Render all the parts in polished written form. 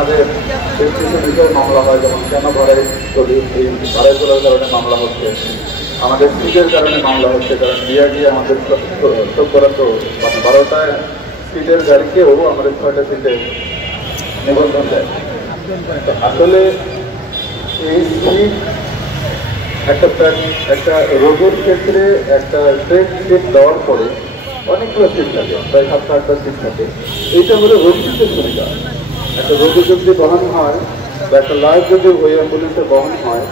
আমাদের বেশ কিছু বিষয়ে মামলা হয়, যেমন কেন ভাড়ায় চলি, এই ভাড়ায় তোলার কারণে মামলা হচ্ছে, আমাদের সিটের কারণে মামলা হচ্ছে, কারণ ডিআরডি আমাদের সব করা তো মানে 12টায় সিটের গাড়িকেও আমাদের 6টা সিটে নিবন্ধন দেয়। তো আসলে এই সিট একটা রোগের ক্ষেত্রে একটা ট্রেন সিট দেওয়ার পরে অনেকগুলো সিট থাকে, প্রায় 7-8টা সিট থাকে। এইটা হলো রোগীদের সুবিধা। একটা রোগী যদি বহন হয় বা একটা লাশ যদি ওই অ্যাম্বুলেন্সে বহন হয়,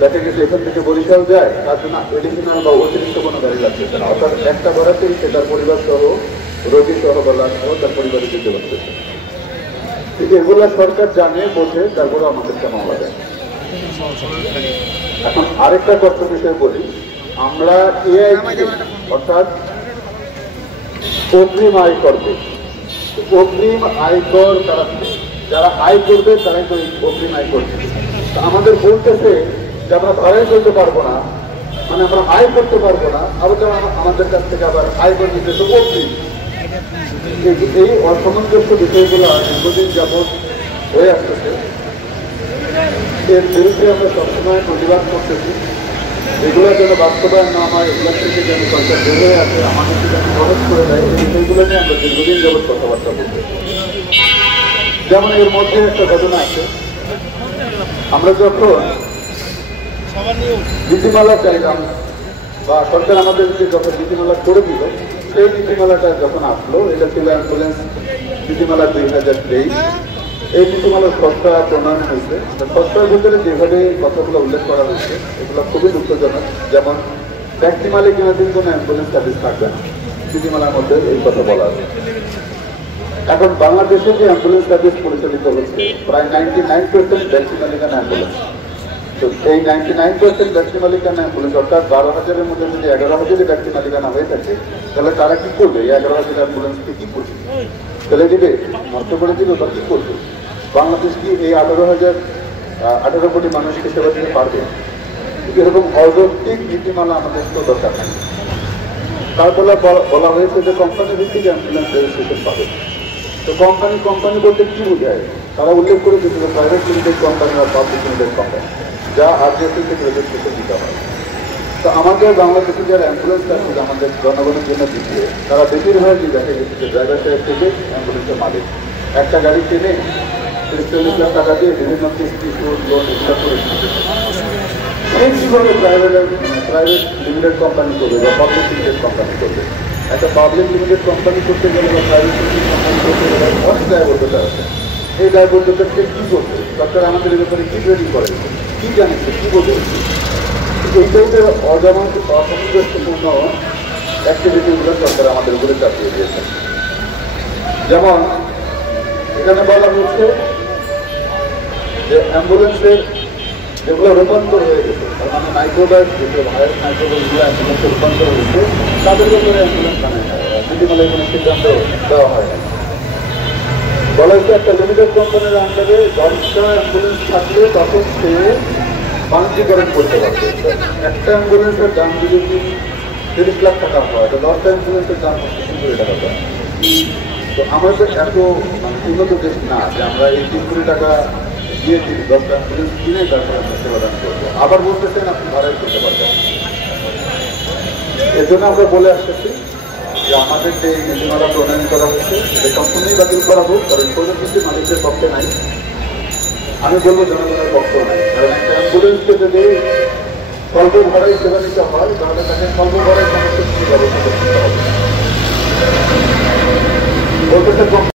দেখা গেছে এখান থেকে বরিশাল যায়, তার জন্য এডিশনাল বা অতিরিক্ত কোনো গাড়ি লাগতেছে না, অর্থাৎ একটা ভাড়াতেই সে তার পরিবার সহ, রোগী সহ বা লাশ সহ তার পরিবারে দিতে পারতেছে। এগুলা সরকার জানে, বোঝে, তারপরে আমাদেরকে মামলা দেয়। এখন আরেকটা তথ্য বিষয় বলি, আমরা এআই অর্থাৎ অগ্রিম আয় করবে, অগ্রিম আয়কর তারা যারা আয় করবে তারাই তো অগ্রিম আয় করবে। আমাদের বলতেছে যে আমরা ভাড়াই করতে পারবো না, মানে আমরা আয় করতে পারবো না, আবার আমাদের কাছ থেকে আবার আয় করে দিতেছে অগ্রিম। এই অসামঞ্জস্য বিষয়গুলো দীর্ঘদিন যাবৎ হয়ে আসতেছে, এর বিরুদ্ধে আমরা সবসময় প্রতিবাদ করতেছি। এগুলো যেন বাস্তবায়ন না হয়, এগুলোর থেকে যেন সরকার বের হয়ে আসে, আমাদেরকে যেন খরচ করে দেয়, এই বিষয়গুলো নিয়ে আমরা দীর্ঘদিন যাবৎ কথাবার্তা বলতেছি। যেমন এর মধ্যে একটা ঘটনা আছে, আমরা যখন নীতিমালা চাইলাম বা সরকার আমাদেরকে যখন নীতিমালা করে দিল, সেই নীতিমালাটা যখন আসলো, এটা ছিল অ্যাম্বুলেন্স নীতিমালা 2023। এই নীতিমালার খসড়া প্রণয়ন হয়েছে। খসড়ার ভিতরে যেভাবে কথাগুলো উল্লেখ করা হয়েছে এগুলো খুবই দুঃখজনক। যেমন ব্যক্তি মালিকানাধীন কোনো অ্যাম্বুলেন্স সার্ভিস থাকবে না, নীতিমালার মধ্যে এই কথা বলা আছে। এখন বাংলাদেশে যে অ্যাম্বুলেন্স সার্ভিস পরিচালিত হচ্ছে প্রায় 99% ব্যক্তি মালিকানা অ্যাম্বুলেন্স। তো এই 99% ব্যক্তি মালিকানা অ্যাম্বুলেন্স, অর্থাৎ 12,000-এর মধ্যে যদি 11,000 ব্যক্তি মালিকানা হয়ে থাকে, তাহলে তারা কি করবে? এই 11,000 অ্যাম্বুলেন্সকে কি করবে? ফেলে দিবে, নষ্ট করে দিবে, বা কি করবে? বাংলাদেশ কি এই 18 কোটি মানুষকে সেবা দিতে পারবে? এরকম অযৌক্তিক নীতিমালা আমাদের তো দরকার নেই। তারপরে বলা হয়েছে যে কোম্পানি ভিত্তিক অ্যাম্বুলেন্স রেজিস্ট্রেশন পাবে। তো কোম্পানি বলতে কি বোঝায়? তারা উল্লেখ করে দিয়েছিল প্রাইভেট লিমিটেড কোম্পানি বা পাবলিক লিমিটেড কোম্পানি, যা আরটিআই থেকে রেজিস্ট্রেশন দিতে হয়। তো আমাদের বাংলাদেশে যারা অ্যাম্বুলেন্স আছে আমাদের জনগণের জন্য দিচ্ছে, তারা বেশিরভাগই দেখা গেছে যে ড্রাইভার সাহেব থেকে অ্যাম্বুলেন্সের মালিক একটা গাড়ি কিনে 30-40 লাখ টাকা দিয়ে বিভিন্ন কিস্তি, সুদ, লোন এগুলো করে কিভাবে প্রাইভেট লিমিটেড কোম্পানি করবে বা পাবলিক লিমিটেড কোম্পানি করবে? একটা পাবলিক লিমিটেড কোম্পানি করতে গেলে বা প্রাইভেট লিমিটেড কোম্পানি করতে গেলে অনেক দায়বদ্ধতা আছে। এই দায়বদ্ধতাকে কি করছে সরকার? আমাদের এই ব্যাপারে কি ট্রেনিং করে, কি জানিয়েছে, কি বলছে? এই টাইপের অসামঞ্জস্যপূর্ণ অ্যাক্টিভিটিগুলো সরকার আমাদের উপরে চাপিয়ে দিয়েছে। যেমন এখানে বলা হচ্ছে যে অ্যাম্বুলেন্সের যেগুলো রূপান্তর হয়ে গেছে, তার মানে মাইক্রোবাস, যেগুলো ভাইরাস মাইক্রোবাসগুলো অ্যাম্বুলেন্সে রূপান্তর হয়েছে, তাদের ব্যাপারে অ্যাম্বুলেন্স নীতিমালায় কোনো সিদ্ধান্ত দেওয়া হয় না। বলা হচ্ছে একটা লিমিটেড কোম্পানির আন্ডারে 10টা অ্যাম্বুলেন্স থাকলে তখন সে বাণিজ্যিকরণ করতে পারবে। একটা অ্যাম্বুলেন্সের দাম যদি 30 লাখ টাকা হয়, তো 10টা অ্যাম্বুলেন্সের দাম হচ্ছে 3 কোটি টাকা হয়। তো আমাদের এত উন্নত দেশ না যে আমরা এই 3 কোটি টাকা দিয়ে 10টা অ্যাম্বুলেন্স কিনে তারপরে আমরা সেবাদান করবো। আবার বলতেছেন আপনি ভাড়াই করতে পারবেন। এর জন্য আমরা বলে আসতেছি যে আমাদের যে নীতিমালা প্রণয়ন করা হয়েছে এটা সম্পূর্ণই বাতিল করা হোক, কারণ কোনো কিছু মানুষের পক্ষে নাই, আমি বলবো জনগণের পক্ষ নাই। কারণ একটা অ্যাম্বুলেন্সকে যদি স্বল্প ভাড়ায় সেবা নিতে হয়, তাহলে তাকে স্বল্প ভাড়ায় সমস্ত কিছু ব্যবস্থা করতে হবে। বলতেছে